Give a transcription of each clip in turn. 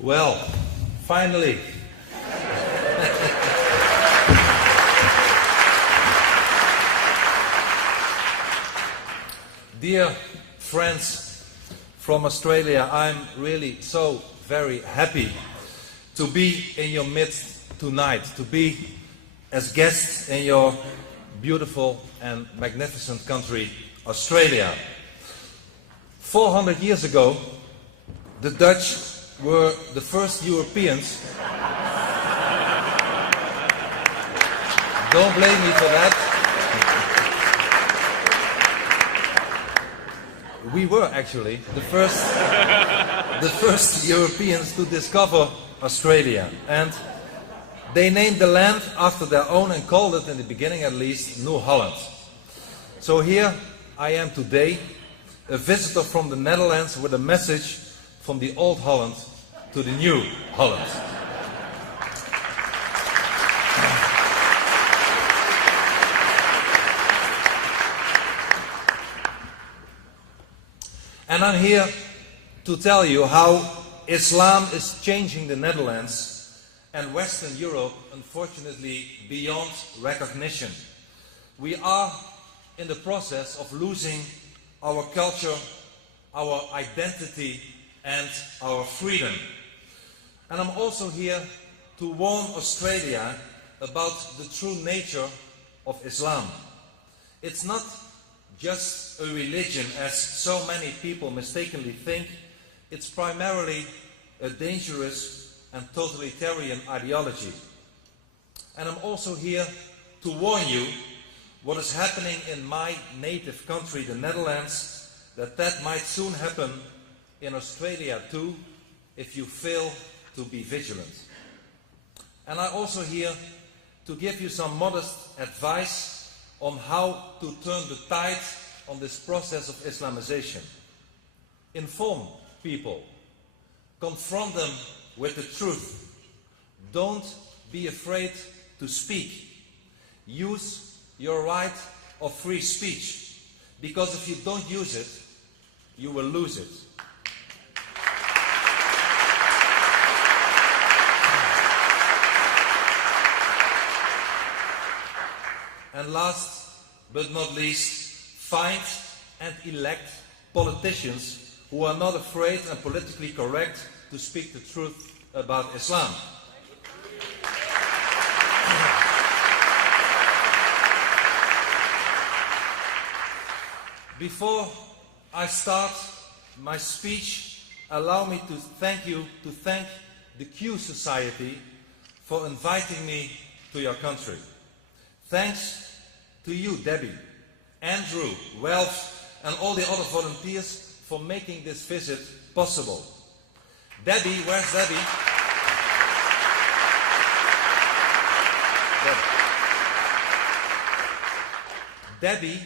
Well, finally. Dear friends from Australia, I'm really so very happy to be in your midst tonight, to be as guests in your beautiful and magnificent country, Australia. 400 years ago, the Dutch were the first Europeans. Don't blame me for that. We were actually the first Europeans to discover Australia. And they named the land after their own and called it, in the beginning at least, New Holland. So here I am today, a visitor from the Netherlands with a message from the old Holland to the new Holland. And I'm here to tell you how Islam is changing the Netherlands and Western Europe, unfortunately, beyond recognition. We are in the process of losing our culture, our identity, and our freedom. And I'm also here to warn Australia about the true nature of Islam. It's not just a religion, as so many people mistakenly think. It's primarily a dangerous and totalitarian ideology. And I'm also here to warn you what is happening in my native country, the Netherlands, that might soon happen in Australia too, if you fail to be vigilant. And I'm also here to give you some modest advice on how to turn the tide on this process of Islamization. Inform people. Confront them with the truth. Don't be afraid to speak. Use your right of free speech, because if you don't use it, you will lose it. And last but not least, find and elect politicians who are not afraid and politically correct to speak the truth about Islam. Before I start my speech, allow me to thank the Q Society for inviting me to your country. Thanks to you, Debbie, Andrew, Ralph, and all the other volunteers for making this visit possible. Debbie, where's Debbie? Debbie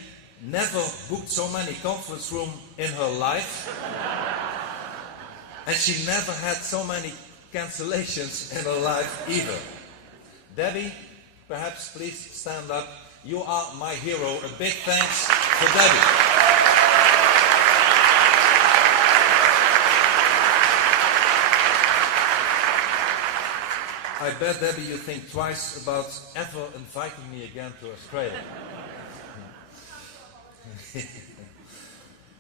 never booked so many conference rooms in her life, and she never had so many cancellations in her life either. Debbie, perhaps please stand up. You are my hero. A big thanks for Debbie. I bet, Debbie, you think twice about ever inviting me again to Australia.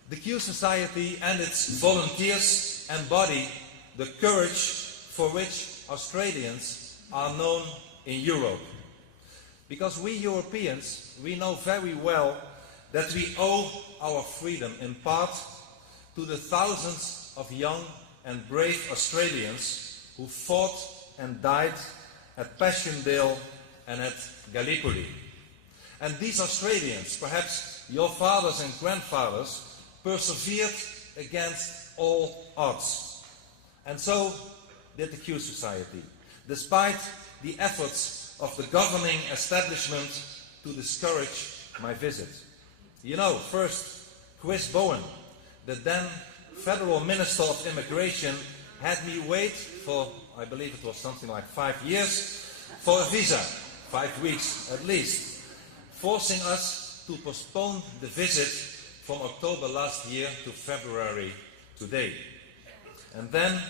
The Q Society and its volunteers embody the courage for which Australians are known in Europe. Because we Europeans, we know very well that we owe our freedom in part to the thousands of young and brave Australians who fought and died at Passchendaele and at Gallipoli. And these Australians, perhaps your fathers and grandfathers, persevered against all odds. And so did the Q Society, despite the efforts of the governing establishment to discourage my visit. You know, first, Chris Bowen, the then Federal Minister of Immigration, had me wait for, I believe it was something like 5 years, for a visa, 5 weeks at least, forcing us to postpone the visit from October last year to February today. And then,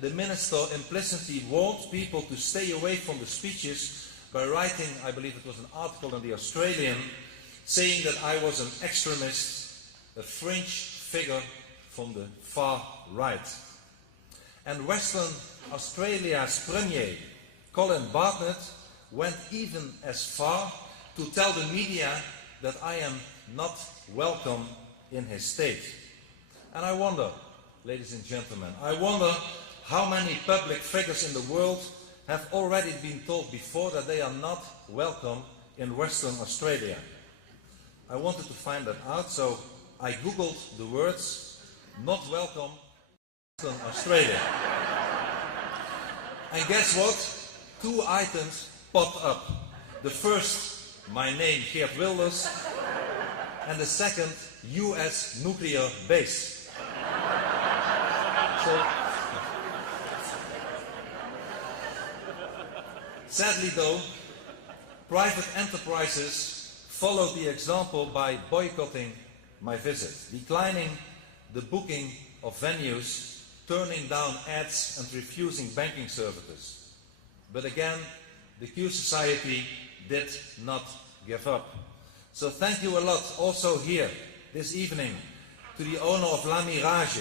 the minister implicitly warned people to stay away from the speeches by writing, I believe it was an article in the Australian, saying that I was an extremist, a fringe figure from the far right. And Western Australia's Premier, Colin Bartlett, went even as far to tell the media that I am not welcome in his state. And I wonder, ladies and gentlemen, I wonder how many public figures in the world have already been told before that they are not welcome in Western Australia. I wanted to find that out, so I googled the words "not welcome in Western Australia." And guess what? 2 items popped up. The first, my name, Geert Wilders, and the second, US nuclear base. So, sadly though, private enterprises followed the example by boycotting my visit, declining the booking of venues, turning down ads and refusing banking services. But again, the Q Society did not give up. So thank you a lot also here this evening to the owner of La Mirage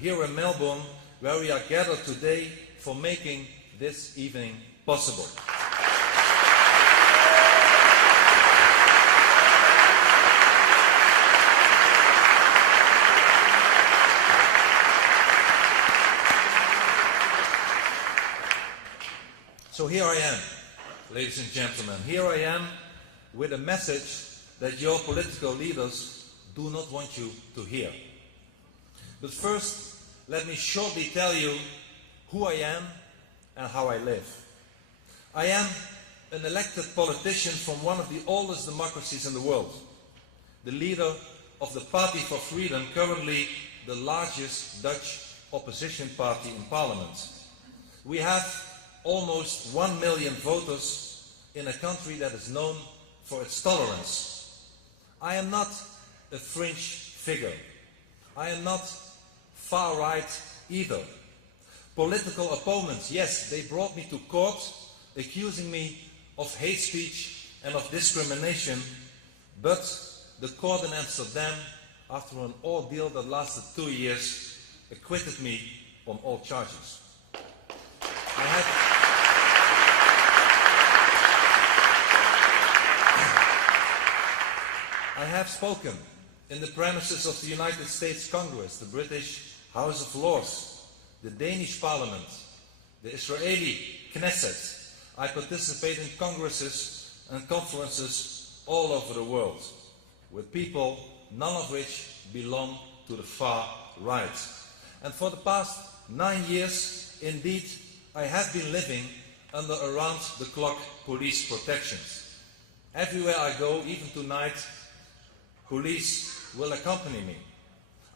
here in Melbourne, where we are gathered today for making this evening possible. So here I am, ladies and gentlemen, here I am with a message that your political leaders do not want you to hear. But first, let me shortly tell you who I am and how I live. I am an elected politician from one of the oldest democracies in the world, the leader of the Party for Freedom, currently the largest Dutch opposition party in Parliament. We have almost 1 million voters in a country that is known for its tolerance. I am not a fringe figure. I am not far right either. Political opponents, yes, they brought me to court accusing me of hate speech and of discrimination, but the court in Amsterdam, after an ordeal that lasted 2 years, acquitted me on all charges. I have spoken in the premises of the United States Congress, the British House of Lords, the Danish Parliament, the Israeli Knesset. I participate in congresses and conferences all over the world with people, none of which belong to the far right. And for the past 9 years, indeed, I have been living under around-the-clock police protections. Everywhere I go, even tonight, police will accompany me.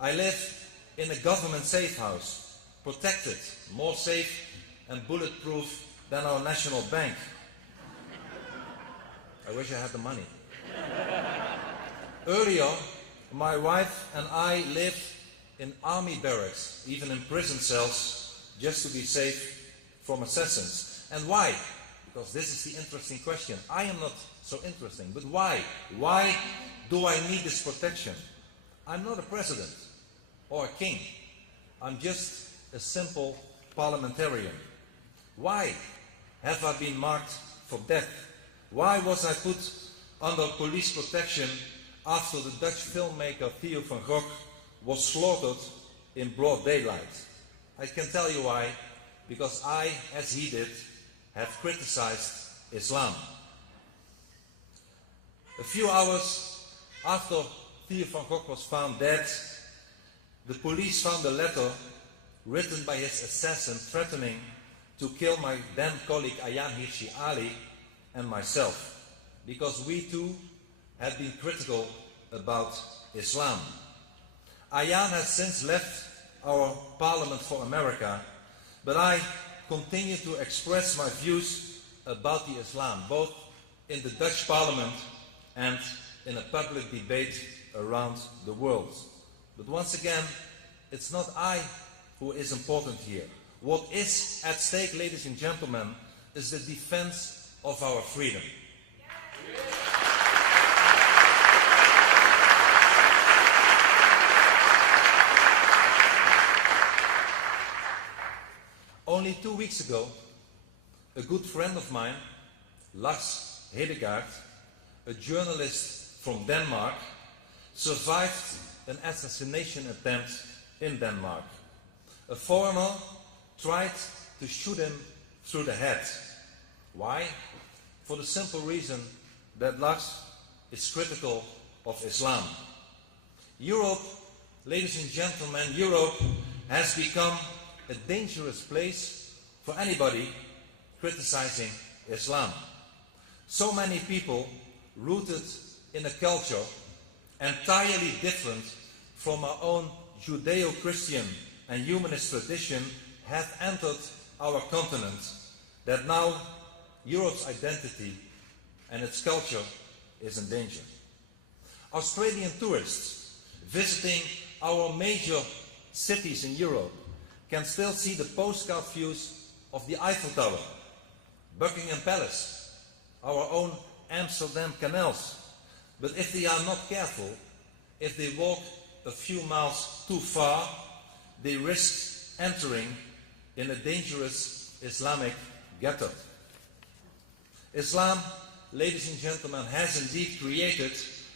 I live in a government safe house, protected, more safe and bulletproof than our national bank. I wish I had the money. Earlier, my wife and I lived in army barracks, even in prison cells, just to be safe from assassins. And why? Because this is the interesting question. I am not so interesting, but why? Why do I need this protection? I'm not a president or a king. I'm just a simple parliamentarian. Why have I been marked for death? Why was I put under police protection after the Dutch filmmaker Theo van Gogh was slaughtered in broad daylight? I can tell you why. Because I, as he did, have criticized Islam. A few hours after Theo van Gogh was found dead, the police found a letter written by his assassin threatening to kill my then colleague Ayaan Hirsi Ali and myself, because we too had been critical about Islam. Ayaan has since left our Parliament for America, but I continue to express my views about the Islam, both in the Dutch Parliament and in a public debate around the world. But once again, it's not I who is important here. What is at stake, ladies and gentlemen, is the defense of our freedom. Only 2 weeks ago, a good friend of mine, Lars Hedegaard, a journalist from Denmark, survived an assassination attempt in Denmark. A foreigner tried to shoot him through the head. Why? For the simple reason that Lars is critical of Islam. Europe, ladies and gentlemen, Europe has become a dangerous place for anybody criticizing Islam. So many people rooted in a culture entirely different from our own Judeo-Christian and humanist tradition have entered our continent, that now Europe's identity and its culture is in danger. Australian tourists visiting our major cities in Europe can still see the postcard views of the Eiffel Tower, Buckingham Palace, our own Amsterdam canals. But if they are not careful, if they walk a few miles too far, they risk entering in a dangerous Islamic ghetto. Islam, ladies and gentlemen, has indeed created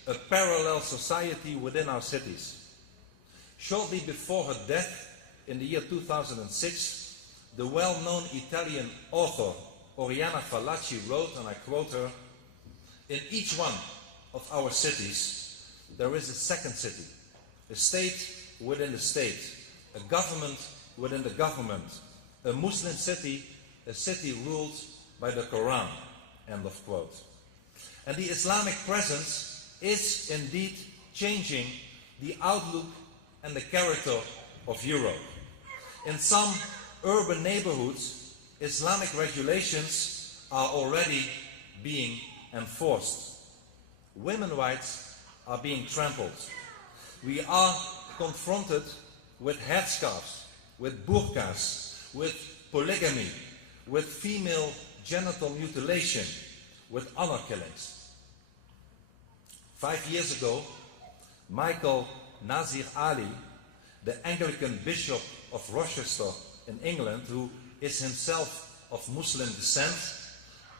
a parallel society within our cities. Shortly before her death in the year 2006, the well-known Italian author Oriana Fallaci wrote, and I quote her, "In each one of our cities, there is a second city, a state within the state, a government within the government, a Muslim city, a city ruled by the Quran," end of quote. And the Islamic presence is indeed changing the outlook and the character of Europe. In some urban neighborhoods, Islamic regulations are already being enforced. Women's rights are being trampled. We are confronted with headscarves, with burqas, with polygamy, with female genital mutilation, with honor killings. 5 years ago, Michael Nazir Ali, the Anglican Bishop of Rochester in England, who is himself of Muslim descent,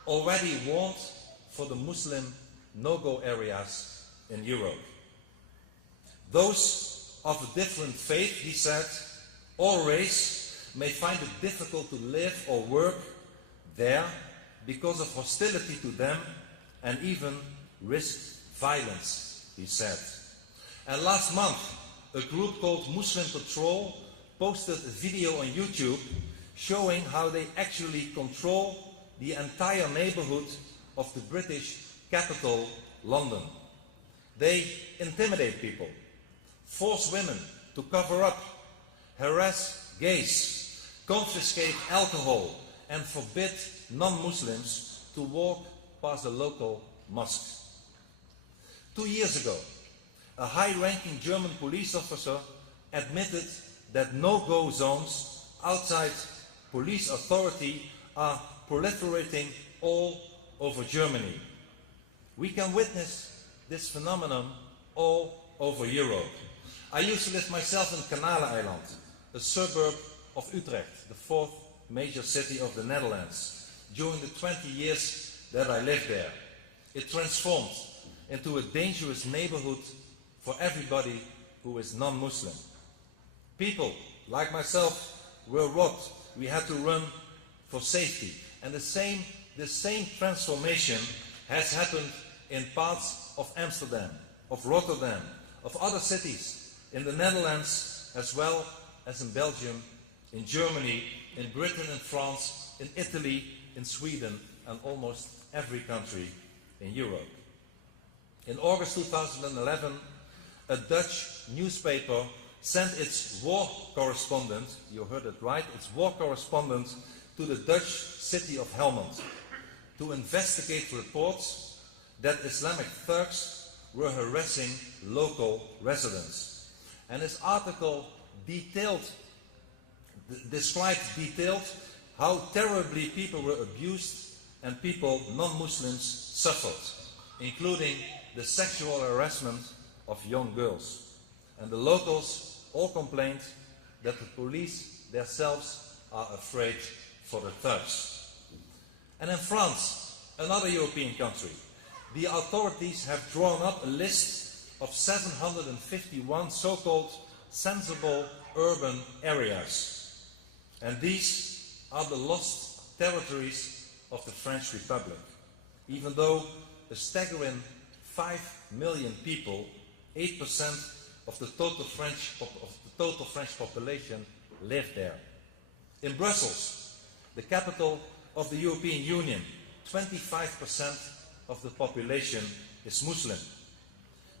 already warned for the Muslim no-go areas in Europe. Those of a different faith, he said, or race, may find it difficult to live or work there because of hostility to them and even risk violence, he said. And last month, a group called Muslim Patrol posted a video on YouTube showing how they actually control the entire neighborhood of the British capital, London. They intimidate people, force women to cover up, harass gays, confiscate alcohol, and forbid non-Muslims to walk past the local mosque. 2 years ago, a high-ranking German police officer admitted that no-go zones outside police authority are proliferating all over Germany. We can witness this phenomenon all over Europe. I used to live myself in Kanaleneiland, a suburb of Utrecht, the fourth major city of the Netherlands, during the 20 years that I lived there. It transformed into a dangerous neighborhood for everybody who is non-Muslim. People, like myself, were robbed. We had to run for safety. And the same transformation has happened in parts of Amsterdam, of Rotterdam, of other cities, in the Netherlands as well as in Belgium, in Germany, in Britain and France, in Italy, in Sweden, and almost every country in Europe. In August 2011, a Dutch newspaper sent its war correspondent, you heard it right, its war correspondent to the Dutch city of Helmond to investigate reports that Islamic thugs were harassing local residents. And his article detailed described detailed how terribly people were abused and people, non-Muslims, suffered, including the sexual harassment of young girls. And the locals all complained that the police themselves are afraid for the thugs. And in France, another European country, the authorities have drawn up a list of 751 so-called sensible urban areas. And these are the lost territories of the French Republic. Even though a staggering 5 million people, 8% of the total French population, live there. In Brussels, the capital of the European Union, 25% of the population is Muslim.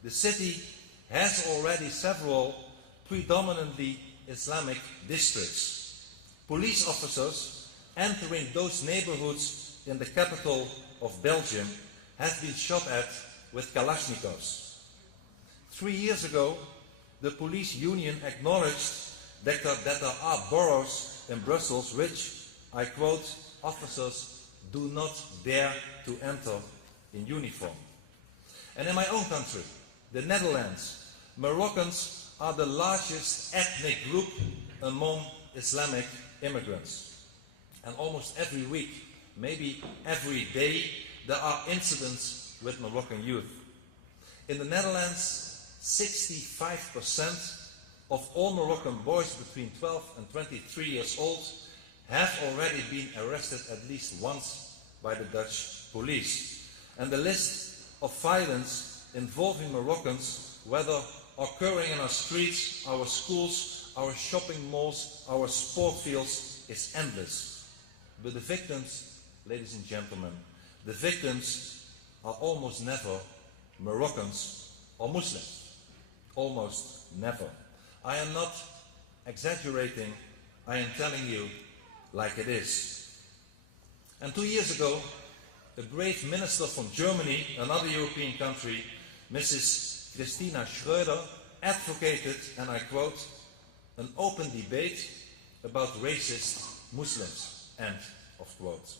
The city has already several predominantly Islamic districts. Police officers entering those neighborhoods in the capital of Belgium have been shot at with Kalashnikovs. 3 years ago, the police union acknowledged that there are boroughs in Brussels which, I quote, officers do not dare to enter in uniform. And in my own country, the Netherlands, Moroccans are the largest ethnic group among Islamic immigrants. And almost every week, maybe every day, there are incidents with Moroccan youth. In the Netherlands, 65% of all Moroccan boys between 12 and 23 years old have already been arrested at least once by the Dutch police. And the list of violence involving Moroccans, whether occurring in our streets, our schools, our shopping malls, our sport fields, is endless. But the victims, ladies and gentlemen, the victims are almost never Moroccans or Muslims. Almost never. I am not exaggerating, I am telling you like it is. And 2 years ago, a brave minister from Germany, another European country, Mrs. Christina Schröder, advocated, and I quote, an open debate about racist Muslims, end of quote.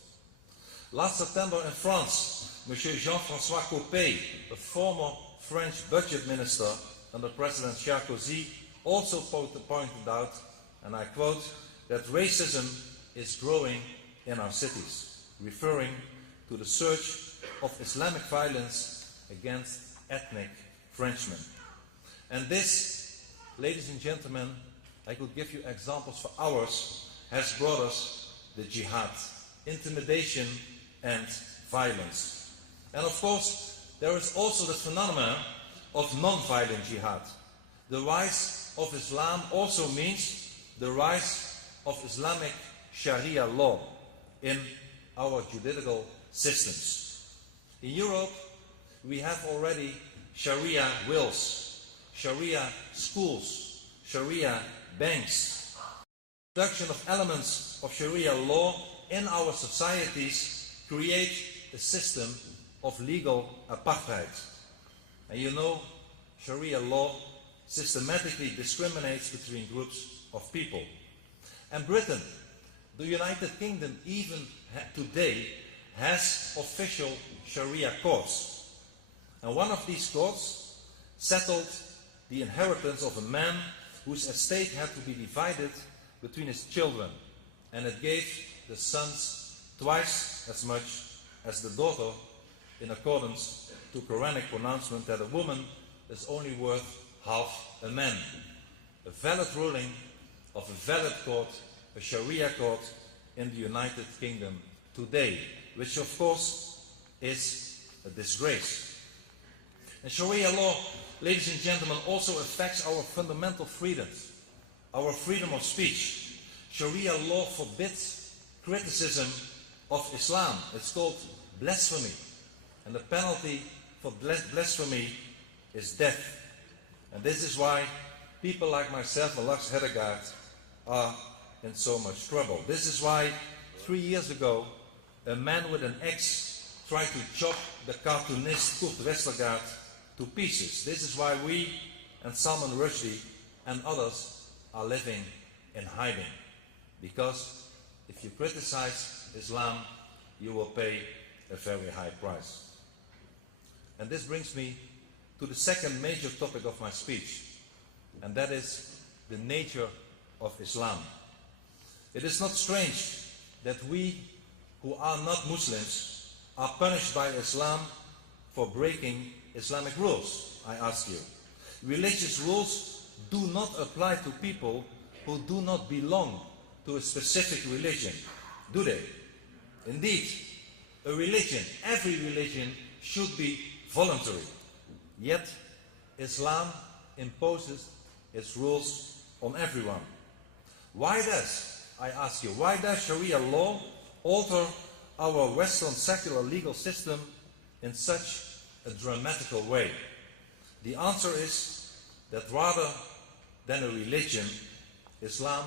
Last September in France, Monsieur Jean-François Copé, a former French budget minister under President Sarkozy, also pointed out, and I quote, that racism is growing in our cities, referring to the surge of Islamic violence against ethnic Frenchmen. And this, ladies and gentlemen, I could give you examples for hours, has brought us the jihad, intimidation and violence. And of course, there is also the phenomenon of non-violent jihad. The rise of Islam also means the rise of Islamic Sharia law in our judicial systems. In Europe, we have already Sharia wills, Sharia schools, Sharia banks. The introduction of elements of Sharia law in our societies create a system of legal apartheid. And you know, Sharia law systematically discriminates between groups of people. And Britain, the United Kingdom, even today has official Sharia courts. And one of these courts settled the inheritance of a man whose estate had to be divided between his children, and it gave the sons twice as much as the daughter, in accordance to Quranic pronouncement that a woman is only worth half a man. A valid ruling of a valid court, a Sharia court in the United Kingdom today, which of course is a disgrace. And Sharia law, ladies and gentlemen, also affects our fundamental freedoms, our freedom of speech. Sharia law forbids criticism of Islam. It's called blasphemy. And the penalty for blasphemy is death. And this is why people like myself and Lars Hedegaard are in so much trouble. This is why 3 years ago, a man with an axe tried to chop the cartoonist Kurt Westergaard to pieces. This is why we and Salman Rushdie and others are living in hiding. because if you criticize Islam, you will pay a very high price. And this brings me to the second major topic of my speech, and that is the nature of Islam. It is not strange that we who are not Muslims are punished by Islam for breaking Islamic rules, I ask you. Religious rules do not apply to people who do not belong to a specific religion, do they? Indeed, a religion, every religion, should be voluntary. Yet, Islam imposes its rules on everyone. Why does, I ask you, why does Sharia law alter our Western secular legal system in such a dramatical way? The answer is that rather than a religion, Islam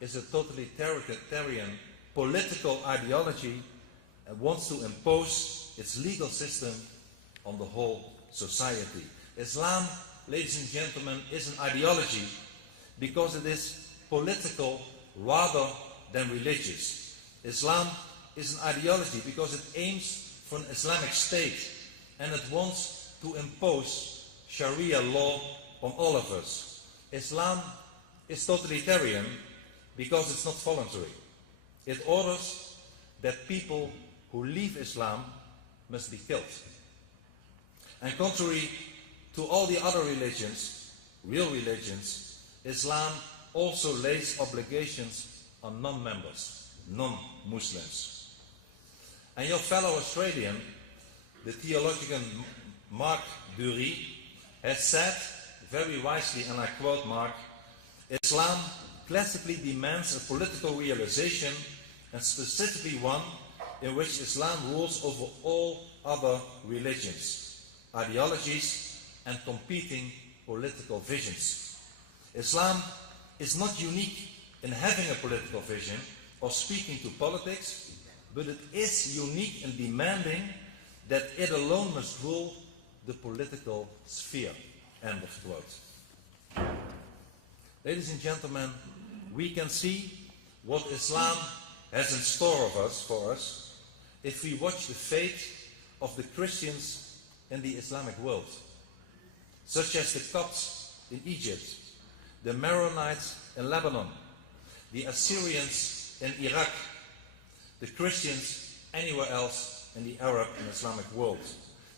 is a totalitarian political ideology and wants to impose its legal system on the whole society. Islam, ladies and gentlemen, is an ideology because it is political rather than religious. Islam is an ideology because it aims for an Islamic state and it wants to impose Sharia law on all of us. Islam is totalitarian because it's not voluntary. It orders that people who leave Islam must be killed. And contrary to all the other religions, real religions, Islam also lays obligations on non-members, non-Muslims. And your fellow Australian, the theologian Mark Dury, has said, very wisely, and I quote Mark, Islam classically demands a political realization, and specifically one in which Islam rules over all other religions, ideologies, and competing political visions. Islam is not unique in having a political vision or speaking to politics, but it is unique in demanding that it alone must rule the political sphere. End of quote. Ladies and gentlemen, we can see what Islam has in store for us if we watch the fate of the Christians in the Islamic world, such as the Copts in Egypt, the Maronites in Lebanon, the Assyrians in Iraq, the Christians anywhere else in the Arab and Islamic world.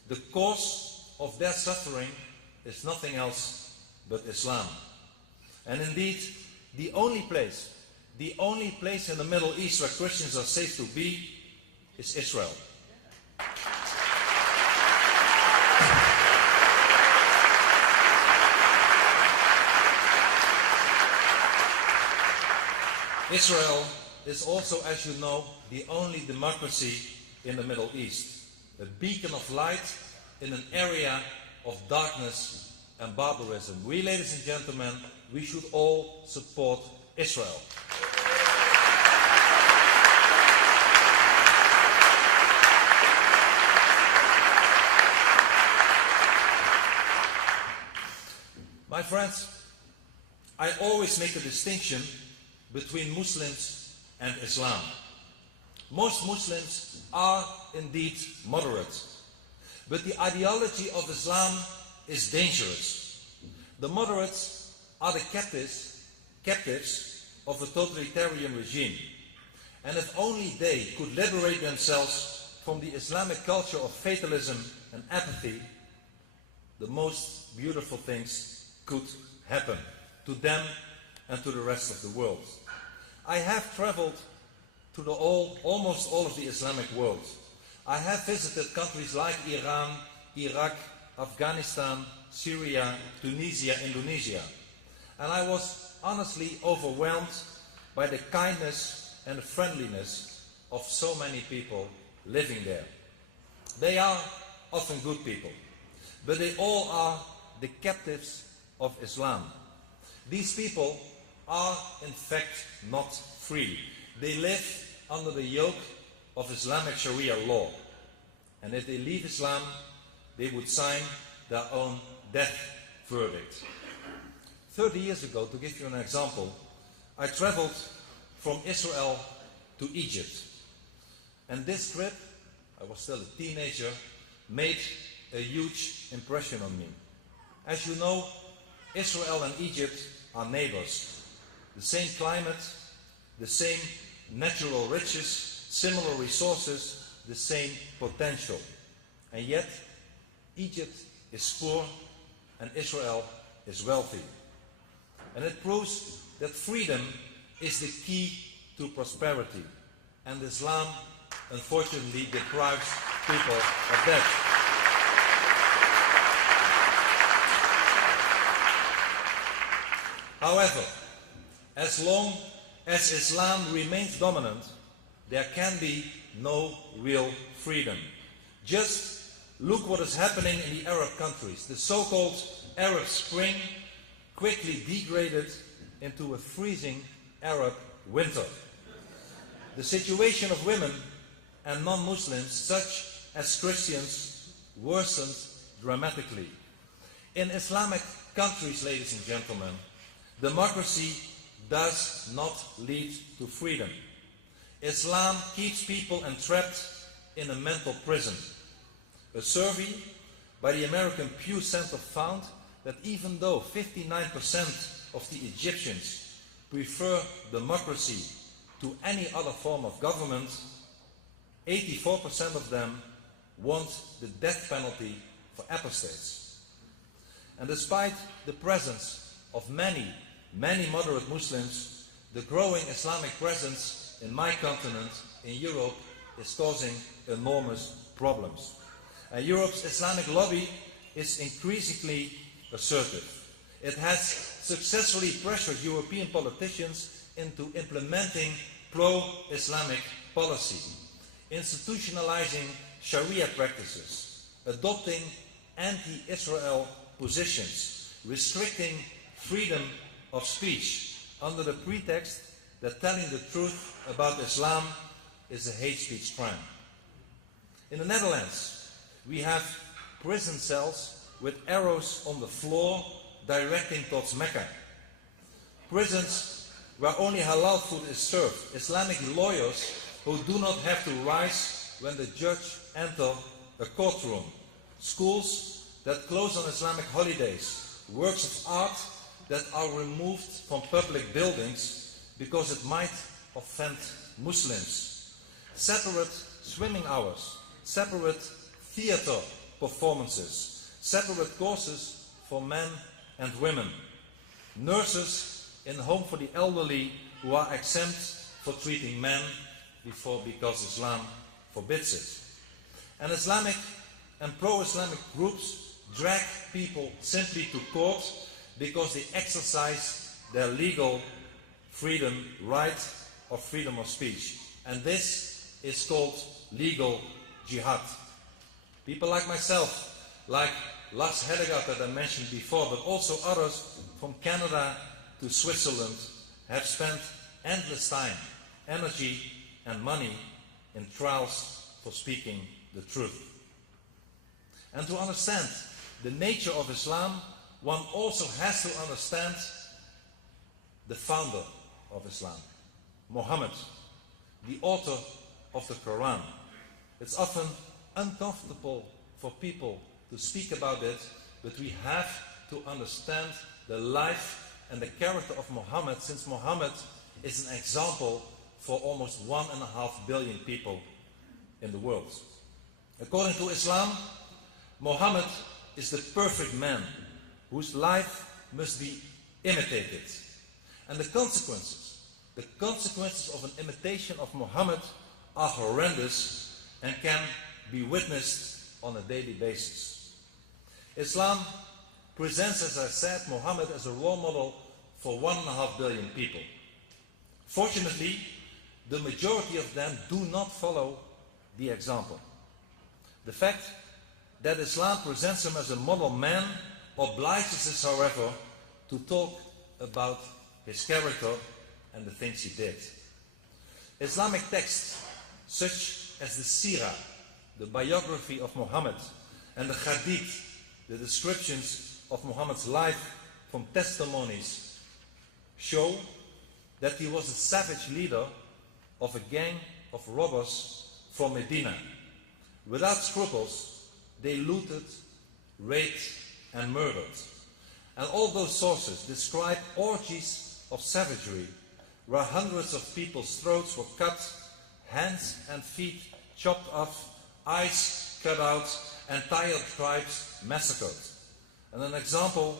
The cause of their suffering is nothing else but Islam. And indeed, the only place in the Middle East where Christians are safe to be is Israel. Israel is also, as you know, the only democracy in the Middle East, a beacon of light in an area of darkness and barbarism. We, ladies and gentlemen, we should all support Israel. My friends, I always make a distinction between Muslims and Islam. Most Muslims are indeed moderate, but the ideology of Islam is dangerous. The moderates are the captives of a totalitarian regime, and if only they could liberate themselves from the Islamic culture of fatalism and apathy, the most beautiful things could happen to them and to the rest of the world. I have traveled to almost all of the Islamic world. I have visited countries like Iran, Iraq, Afghanistan, Syria, Tunisia, Indonesia. And I was honestly overwhelmed by the kindness and the friendliness of so many people living there. They are often good people, but they all are the captives of Islam. These people are in fact not free. They live under the yoke of Islamic Sharia law. And if they leave Islam, they would sign their own death verdict. 30 years ago, to give you an example, I traveled from Israel to Egypt. And this trip, I was still a teenager, made a huge impression on me. As you know, Israel and Egypt are neighbors. The same climate, the same natural riches, similar resources, the same potential. And yet, Egypt is poor and Israel is wealthy. And it proves that freedom is the key to prosperity. And Islam, unfortunately, deprives people of that. However, as long as Islam remains dominant, there can be no real freedom. Just look what is happening in the Arab countries. The so-called Arab Spring quickly degraded into a freezing Arab winter. The situation of women and non-Muslims, such as Christians, worsened dramatically. In Islamic countries, ladies and gentlemen, democracy does not lead to freedom. Islam keeps people entrapped in a mental prison. A survey by the American Pew Center found that even though 59% of the Egyptians prefer democracy to any other form of government, 84% of them want the death penalty for apostates. And despite the presence of many moderate Muslims, the growing Islamic presence in my continent, in Europe, is causing enormous problems. And Europe's Islamic lobby is increasingly assertive. It has successfully pressured European politicians into implementing pro-Islamic policy, institutionalizing Sharia practices, adopting anti-Israel positions, restricting freedom of speech under the pretext that telling the truth about Islam is a hate speech crime. In the Netherlands, we have prison cells with arrows on the floor directing towards Mecca. Prisons where only halal food is served. Islamic lawyers who do not have to rise when the judge enters a courtroom. Schools that close on Islamic holidays. Works of art that are removed from public buildings because it might offend Muslims. Separate swimming hours. Separate theater performances. Separate courses for men and women. Nurses in a home for the elderly who are exempt for treating men because Islam forbids it. And Islamic and pro-Islamic groups drag people simply to court because they exercise their legal freedom right of freedom of speech. And this is called legal jihad. People like myself, like Lars Hedegaard that I mentioned before, but also others from Canada to Switzerland, have spent endless time, energy and money in trials for speaking the truth. And to understand the nature of Islam, one also has to understand the founder of Islam, Muhammad, the author of the Quran. It's often uncomfortable for people to speak about it, but we have to understand the life and the character of Muhammad, since Muhammad is an example for almost 1.5 billion people in the world. According to Islam, Muhammad is the perfect man whose life must be imitated. And the consequences of an imitation of Muhammad are horrendous and can be witnessed on a daily basis. Islam presents, as I said, Muhammad as a role model for 1.5 billion people. Fortunately, the majority of them do not follow the example. The fact that Islam presents him as a model man obliges us, however, to talk about his character and the things he did. Islamic texts such as the Sirah, the biography of Muhammad, and the Hadith, the descriptions of Muhammad's life from testimonies, show that he was a savage leader of a gang of robbers from Medina. Without scruples, they looted, raped, and murdered. And all those sources describe orgies of savagery, where hundreds of people's throats were cut, hands and feet chopped off, eyes cut out, entire tribes massacred. And an example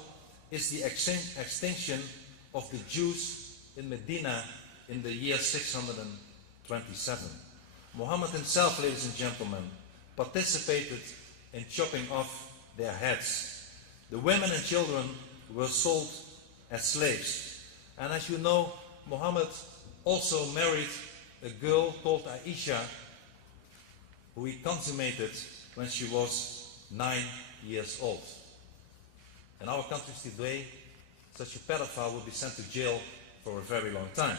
is the extinction of the Jews in Medina in the year 627. Muhammad himself, ladies and gentlemen, participated in chopping off their heads. The women and children were sold as slaves. And as you know, Muhammad also married a girl called Aisha, who he consummated when she was 9 years old. In our countries today, such a pedophile will be sent to jail for a very long time.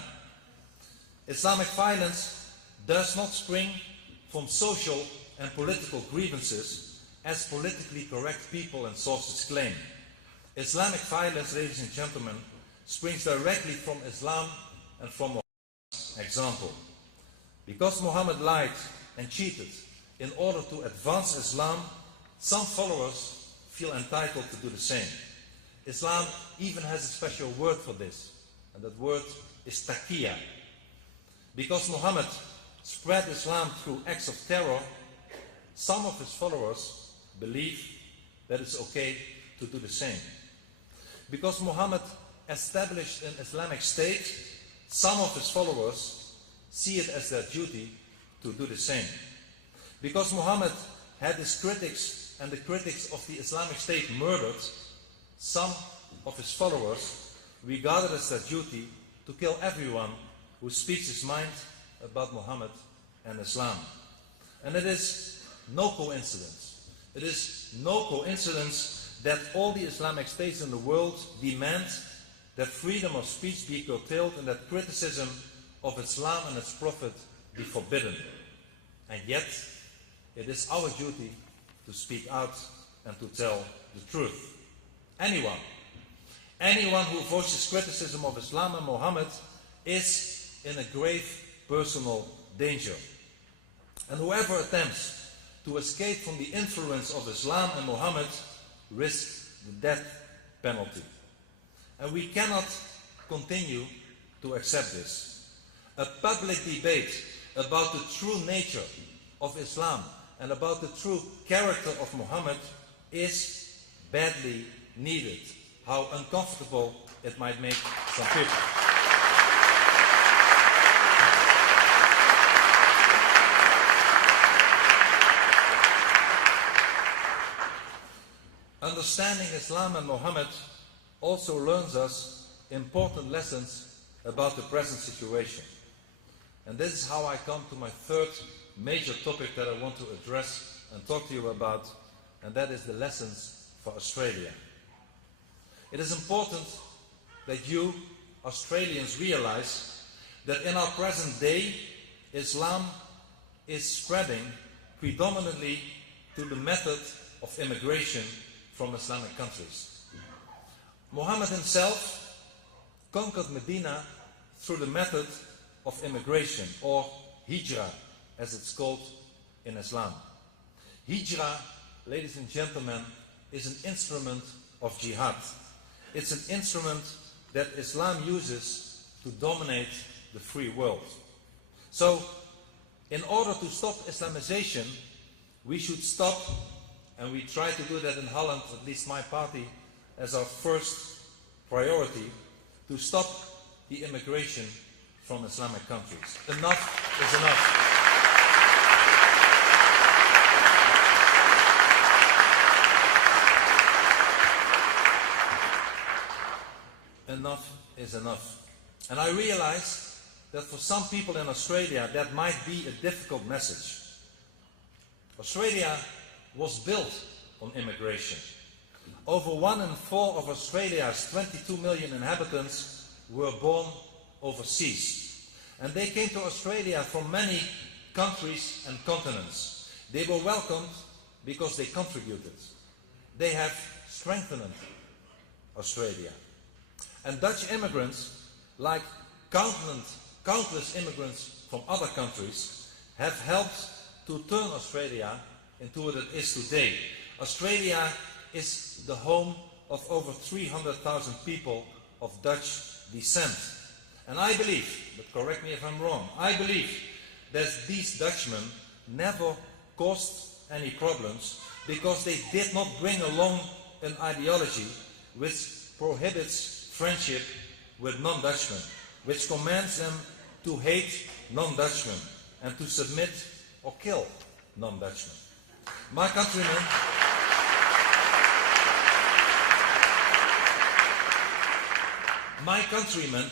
Islamic violence does not spring from social and political grievances, as politically correct people and sources claim. Islamic violence, ladies and gentlemen, springs directly from Islam and from Muhammad's example. Because Muhammad lied and cheated in order to advance Islam, some followers feel entitled to do the same. Islam even has a special word for this, and that word is taqiyya. Because Muhammad spread Islam through acts of terror, some of his followers believe that it's okay to do the same. Because Muhammad established an Islamic state, some of his followers see it as their duty to do the same. Because Muhammad had his critics and the critics of the Islamic State murdered, some of his followers regard it as their duty to kill everyone who speaks his mind about Muhammad and Islam. And it is no coincidence. It is no coincidence that all the Islamic states in the world demand that freedom of speech be curtailed and that criticism of Islam and its prophet be forbidden. And yet, it is our duty to speak out and to tell the truth. Anyone who voices criticism of Islam and Muhammad is in a grave personal danger. And whoever attempts to escape from the influence of Islam and Muhammad risks the death penalty. And we cannot continue to accept this. A public debate about the true nature of Islam and about the true character of Muhammad is badly needed, how uncomfortable it might make some people. Understanding Islam and Muhammad also learns us important lessons about the present situation. And this is how I come to my third major topic that I want to address and talk to you about, and that is the lessons for Australia. It is important that you, Australians, realize that in our present day, Islam is spreading predominantly through the method of immigration from Islamic countries. Muhammad himself conquered Medina through the method of immigration, or hijrah, as it's called in Islam. Hijrah, ladies and gentlemen, is an instrument of jihad. It's an instrument that Islam uses to dominate the free world. So, in order to stop Islamization, we should stop, and we try to do that in Holland, at least my party, as our first priority, to stop the immigration from Islamic countries. Enough is enough. Enough is enough. And I realize that for some people in Australia that might be a difficult message. Australia was built on immigration. Over 1 in 4 of Australia's 22 million inhabitants were born overseas. And they came to Australia from many countries and continents. They were welcomed because they contributed. They have strengthened Australia. And Dutch immigrants, like countless immigrants from other countries have helped to turn Australia into what it is today. Australia is the home of over 300,000 people of Dutch descent. And I believe, but correct me if I'm wrong, I believe that these Dutchmen never caused any problems because they did not bring along an ideology which prohibits friendship with non-Dutchmen, which commands them to hate non-Dutchmen and to submit or kill non-Dutchmen. My countrymen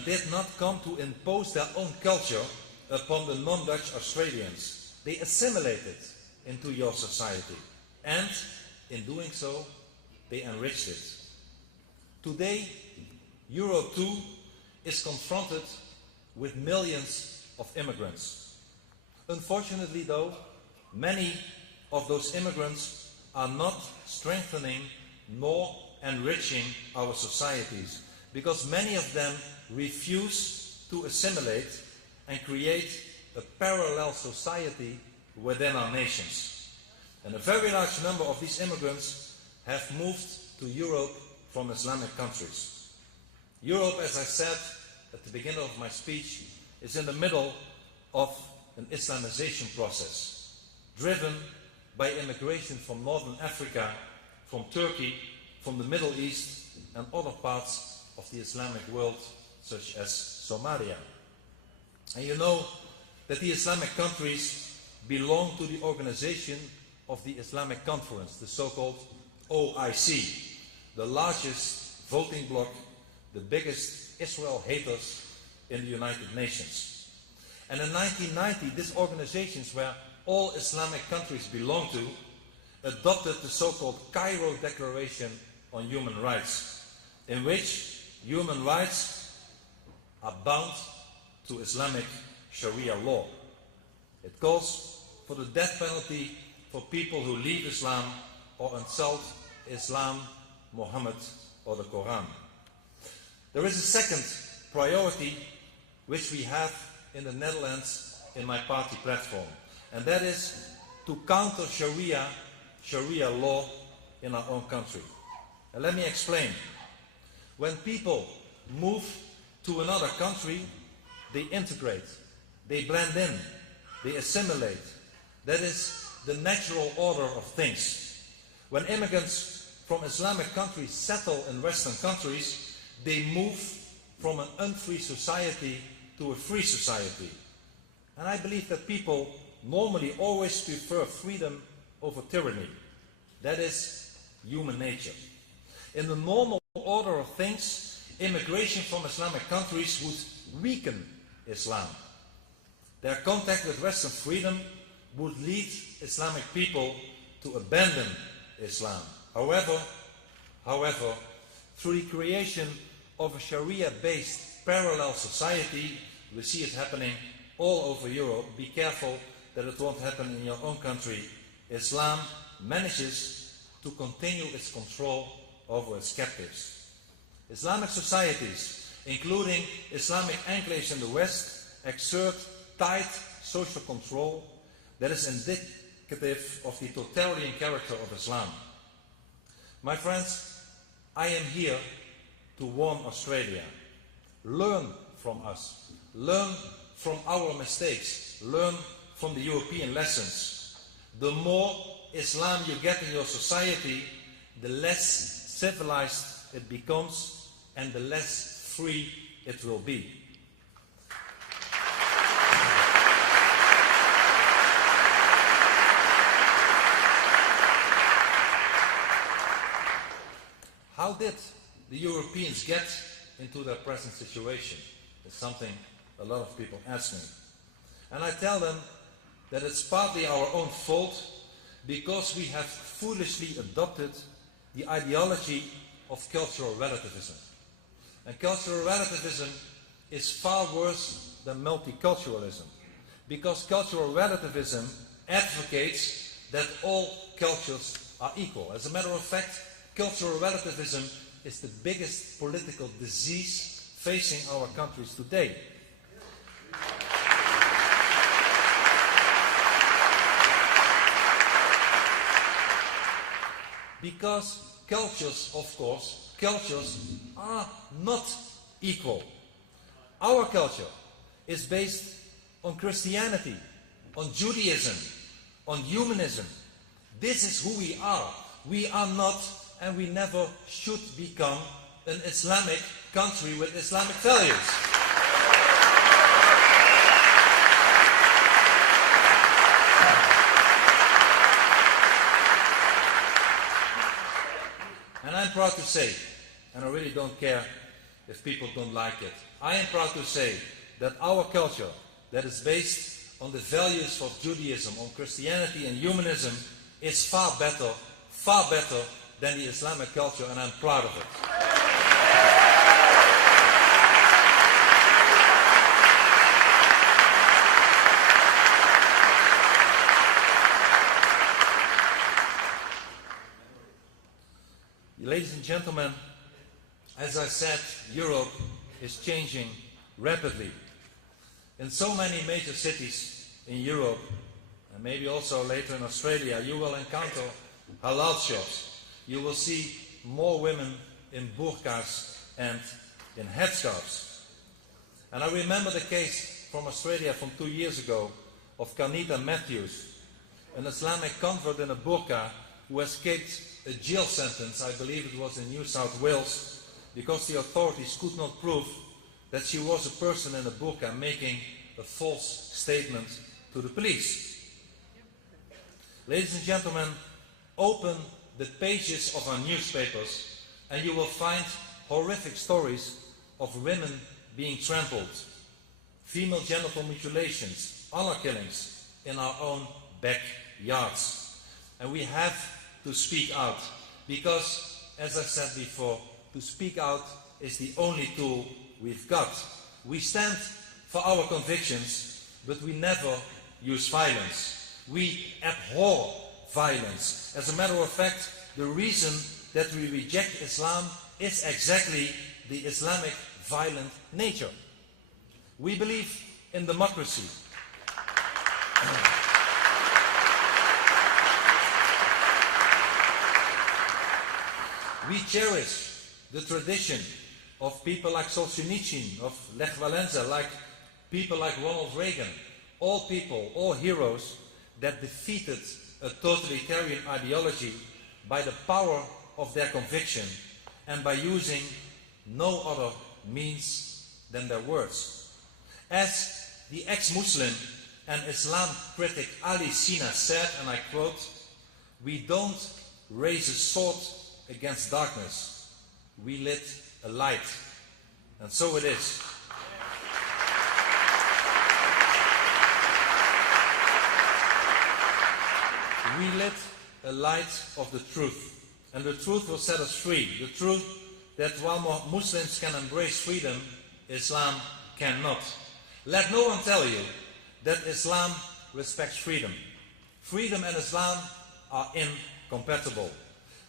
did not come to impose their own culture upon the non-Dutch Australians. They assimilated into your society, and in doing so, they enriched it. Today, Europe too is confronted with millions of immigrants. Unfortunately though, many of those immigrants are not strengthening nor enriching our societies, because many of them refuse to assimilate and create a parallel society within our nations. And a very large number of these immigrants have moved to Europe from Islamic countries. Europe, as I said at the beginning of my speech, is in the middle of an Islamization process, driven by immigration from Northern Africa, from Turkey, from the Middle East, and other parts of the Islamic world, such as Somalia. And you know that the Islamic countries belong to the organization of the Islamic Conference, the so-called OIC, the largest voting bloc, the biggest Israel haters in the United Nations. And in 1990, this organization, where all Islamic countries belong to, adopted the so-called Cairo Declaration on Human Rights, in which human rights are bound to Islamic Sharia law. It calls for the death penalty for people who leave Islam or insult Islam, Muhammad, or the Quran. There is a second priority which we have in the Netherlands in my party platform, and that is to counter Sharia law in our own country. And let me explain. When people move to another country, they integrate, they blend in, they assimilate. That is the natural order of things. When immigrants from Islamic countries settle in Western countries, they move from an unfree society to a free society. And I believe that people normally always prefer freedom over tyranny. That is human nature. In the normal order of things, immigration from Islamic countries would weaken Islam. Their contact with Western freedom would lead Islamic people to abandon Islam. However, through the creation of a Sharia-based parallel society, we see it happening all over Europe. Be careful that it won't happen in your own country. Islam manages to continue its control over its captives. Islamic societies, including Islamic enclaves in the West, exert tight social control that is indicative of the totalitarian character of Islam. My friends, I am here to warn Australia. Learn from us. Learn from our mistakes. Learn from the European lessons. The more Islam you get in your society, the less civilized it becomes and the less free it will be. How did the Europeans get into their present situation? It's something a lot of people ask me. And I tell them that it's partly our own fault because we have foolishly adopted the ideology of cultural relativism. And cultural relativism is far worse than multiculturalism, because cultural relativism advocates that all cultures are equal. As a matter of fact, cultural relativism is the biggest political disease facing our countries today. Because cultures, of course, cultures are not equal. Our culture is based on Christianity, on Judaism, on humanism. This is who we are. We are not, and we never should become, an Islamic country with Islamic values. And I'm proud to say, and I really don't care if people don't like it, I am proud to say that our culture, that is based on the values of Judaism, on Christianity and humanism, is far better than the Islamic culture, and I'm proud of it. Ladies and gentlemen, as I said, Europe is changing rapidly. In so many major cities in Europe, and maybe also later in Australia, you will encounter halal shops. You will see more women in burqas and in headscarves. And I remember the case from Australia from 2 years ago of Kanita Matthews, an Islamic convert in a burqa who escaped a jail sentence, I believe it was in New South Wales, because the authorities could not prove that she was a person in a burqa making a false statement to the police. Ladies and gentlemen, open the pages of our newspapers and you will find horrific stories of women being trampled, female genital mutilations, honor killings in our own backyards. And we have to speak out because, as I said before, to speak out is the only tool we've got. We stand for our convictions, but we never use violence. We abhor violence. As a matter of fact, the reason that we reject Islam is exactly the Islamic violent nature. We believe in democracy. We cherish the tradition of people like Solzhenitsyn, of Lech Walesa, like people like Ronald Reagan, all people, all heroes that defeated a totalitarian ideology by the power of their conviction and by using no other means than their words. As the ex-Muslim and Islam critic Ali Sina said, and I quote, "We don't raise a sword against darkness, we lit a light." And so it is. We lit a light of the truth, and the truth will set us free. The truth that while Muslims can embrace freedom, Islam cannot. Let no one tell you that Islam respects freedom. Freedom and Islam are incompatible.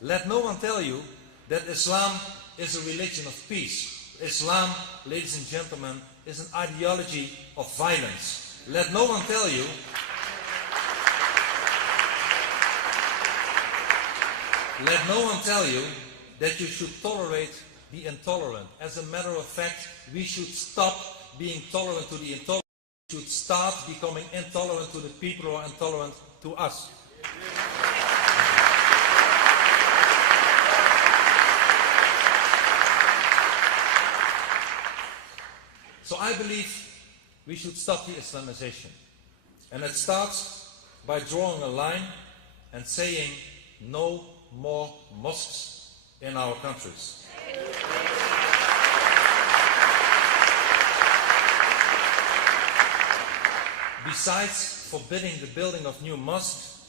Let no one tell you that Islam is a religion of peace. Islam, ladies and gentlemen, is an ideology of violence. Let no one tell you that you should tolerate the intolerant. As a matter of fact, we should stop being tolerant to the intolerant. We should start becoming intolerant to the people who are intolerant to us. So I believe we should stop the Islamization. And it starts by drawing a line and saying no more mosques in our countries. Besides forbidding the building of new mosques,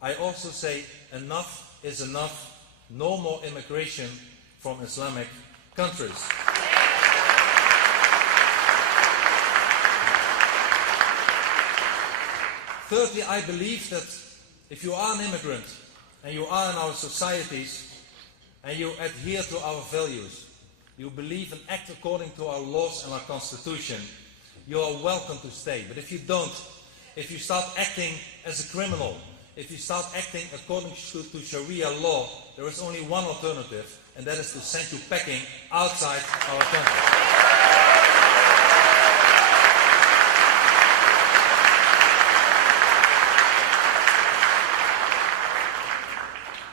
I also say enough is enough. No more immigration from Islamic countries. Thirdly, I believe that if you are an immigrant and you are in our societies and you adhere to our values, you believe and act according to our laws and our constitution, you are welcome to stay. But if you don't, if you start acting as a criminal, if you start acting according to Sharia law, there is only one alternative, and that is to send you packing outside our country.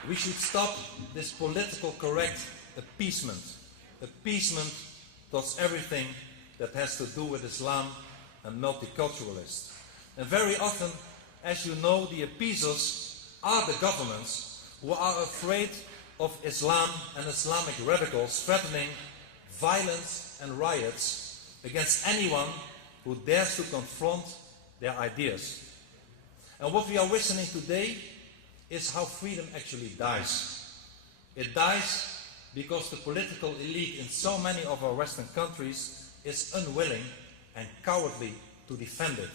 We should stop this political correct appeasement towards everything that has to do with Islam and multiculturalists. And very often, as you know, the appeasers are the governments who are afraid of Islam and Islamic radicals threatening violence and riots against anyone who dares to confront their ideas. And what we are witnessing today is how freedom actually dies. It dies because the political elite in so many of our Western countries is unwilling and cowardly to defend it.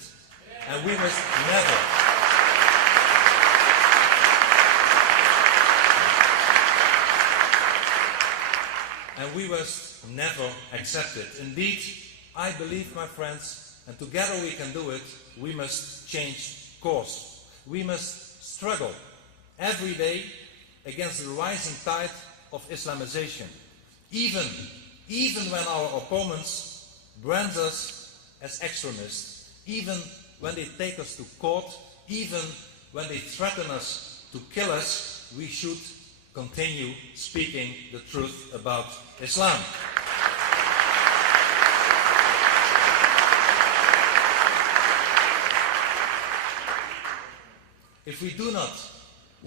And we must never accept it. Indeed, I believe, my friends, and together we can do it, we must change course. We must struggle every day against the rising tide of Islamization, even when our opponents brand us as extremists, even when they take us to court, even when they threaten us to kill us, we should continue speaking the truth about Islam. If we do not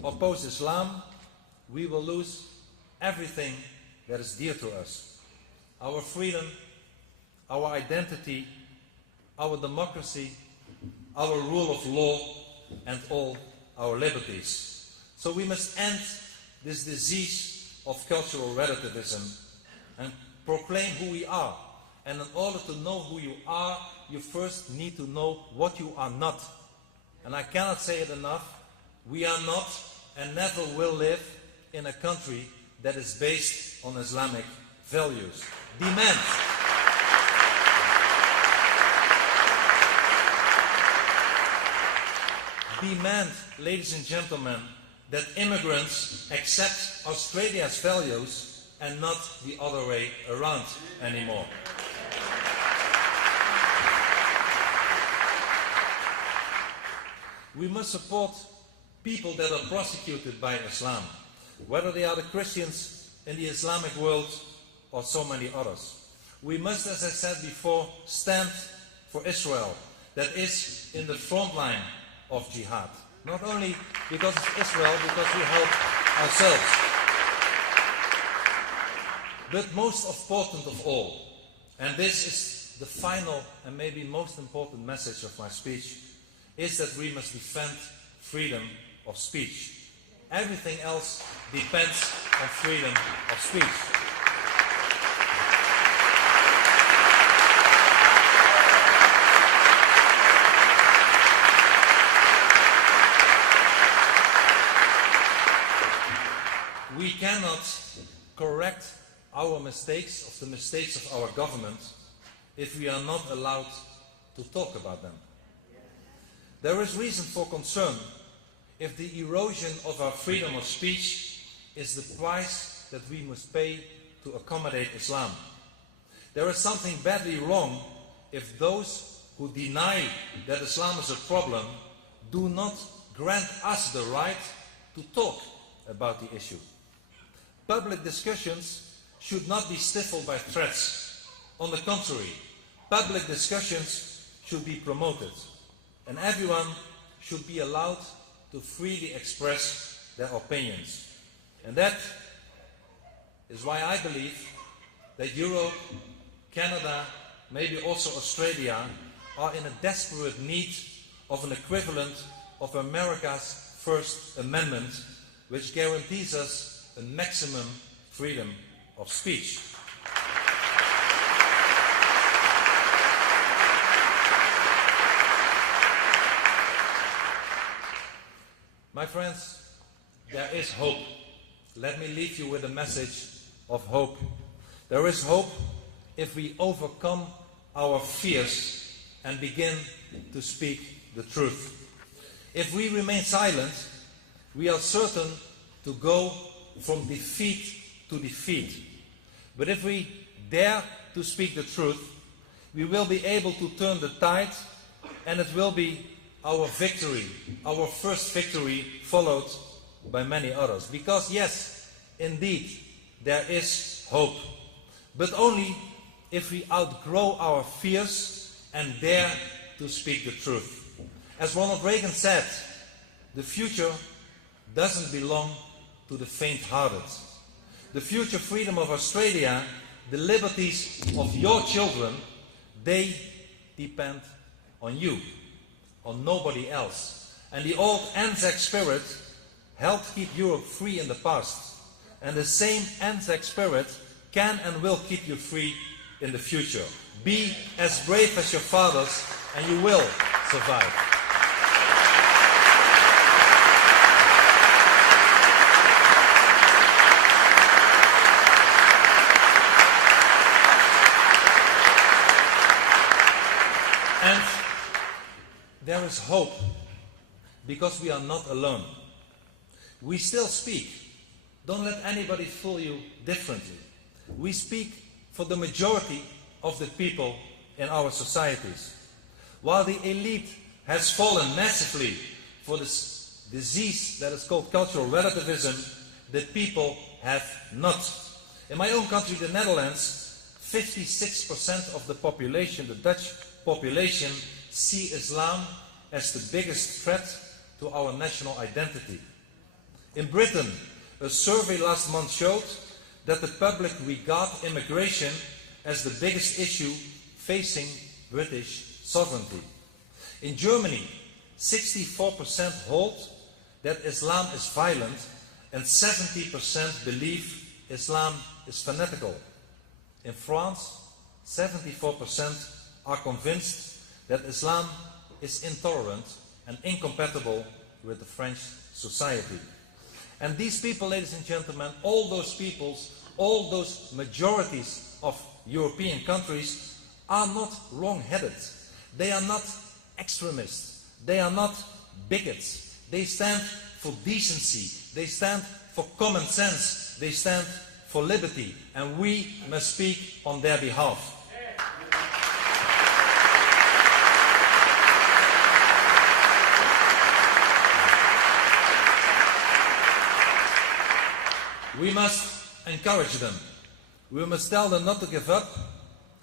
oppose Islam, we will lose everything that is dear to us. Our freedom, our identity, our democracy, our rule of law, and all our liberties. So we must end this disease of cultural relativism and proclaim who we are. And in order to know who you are, you first need to know what you are not. And I cannot say it enough, we are not and never will live in a country that is based on Islamic values. Demand, ladies and gentlemen, that immigrants accept Australia's values and not the other way around anymore. We must support people that are persecuted by Islam, whether they are the Christians in the Islamic world or so many others. We must, as I said before, stand for Israel, that is in the front line of jihad. Not only because of Israel, because we help ourselves. But most important of all, and this is the final and maybe most important message of my speech, is that we must defend freedom of speech. Everything else depends on freedom of speech. We cannot correct our mistakes, of the mistakes of our government, if we are not allowed to talk about them. There is reason for concern if the erosion of our freedom of speech is the price that we must pay to accommodate Islam. There is something badly wrong if those who deny that Islam is a problem do not grant us the right to talk about the issue. Public discussions should not be stifled by threats. On the contrary, public discussions should be promoted, and everyone should be allowed to freely express their opinions. And that is why I believe that Europe, Canada, maybe also Australia, are in a desperate need of an equivalent of America's First Amendment, which guarantees us a maximum freedom of speech. My friends, there is hope. Let me leave you with a message of hope. There is hope if we overcome our fears and begin to speak the truth. If we remain silent, we are certain to go from defeat to defeat. But if we dare to speak the truth, we will be able to turn the tide, and it will be our victory, our first victory, followed by many others. Because yes, indeed, there is hope, but only if we outgrow our fears and dare to speak the truth. As Ronald Reagan said, the future doesn't belong to the faint-hearted. The future freedom of Australia, the liberties of your children, they depend on you, on nobody else. And the old Anzac spirit helped keep Europe free in the past. And the same Anzac spirit can and will keep you free in the future. Be as brave as your fathers, and you will survive. And there is hope, because we are not alone. We still speak. Don't let anybody fool you differently. We speak for the majority of the people in our societies. While the elite has fallen massively for this disease that is called cultural relativism, the people have not. In my own country, the Netherlands, 56% of the population, the Dutch population, see Islam as the biggest threat to our national identity. In Britain, a survey last month showed that the public regard immigration as the biggest issue facing British sovereignty. In Germany, 64% hold that Islam is violent, and 70% believe Islam is fanatical. In France, 74% are convinced that Islam is intolerant and incompatible with the French society. And these people, ladies and gentlemen, all those peoples, all those majorities of European countries are not wrong-headed. They are not extremists. They are not bigots. They stand for decency. They stand for common sense. They stand for liberty. And we must speak on their behalf. We must encourage them. We must tell them not to give up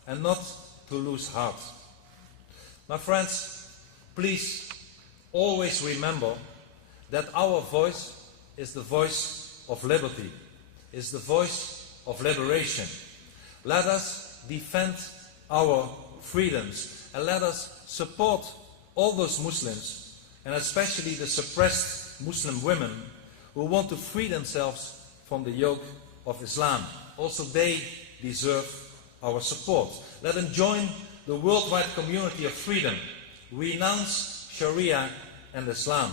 and not to lose heart. My friends, please always remember that our voice is the voice of liberty, is the voice of liberation. Let us defend our freedoms, and let us support all those Muslims, and especially the suppressed Muslim women who want to free themselves from the yoke of Islam. Also, they deserve our support. Let them join the worldwide community of freedom, renounce Sharia and Islam,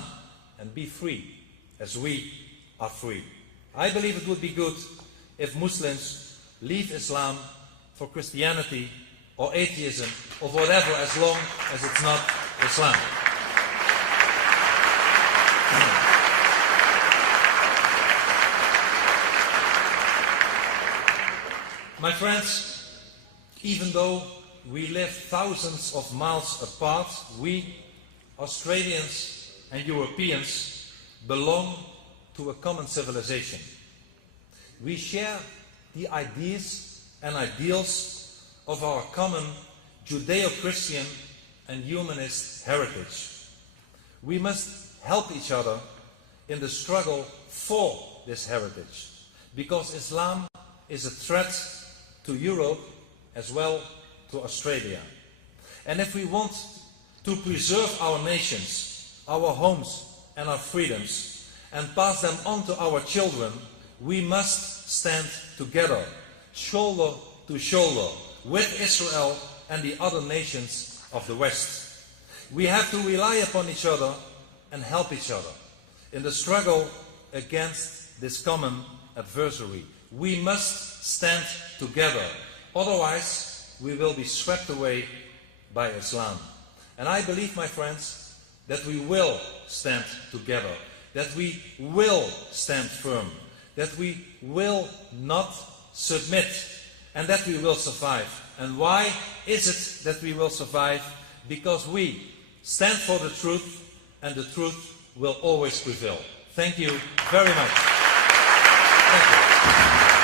and be free as we are free. I believe it would be good if Muslims leave Islam for Christianity or atheism or whatever, as long as it's not Islam. My friends, even though we live thousands of miles apart, we, Australians and Europeans, belong to a common civilization. We share the ideas and ideals of our common Judeo-Christian and humanist heritage. We must help each other in the struggle for this heritage, because Islam is a threat to Europe as well to Australia. And if we want to preserve our nations, our homes and our freedoms, and pass them on to our children, we must stand together, shoulder to shoulder, with Israel and the other nations of the West. We have to rely upon each other and help each other in the struggle against this common adversary. We must stand together, otherwise we will be swept away by Islam. And I believe, my friends, that we will stand together, that we will stand firm, that we will not submit, and that we will survive. And why is it that we will survive? Because we stand for the truth, and the truth will always prevail. Thank you very much. Thank you.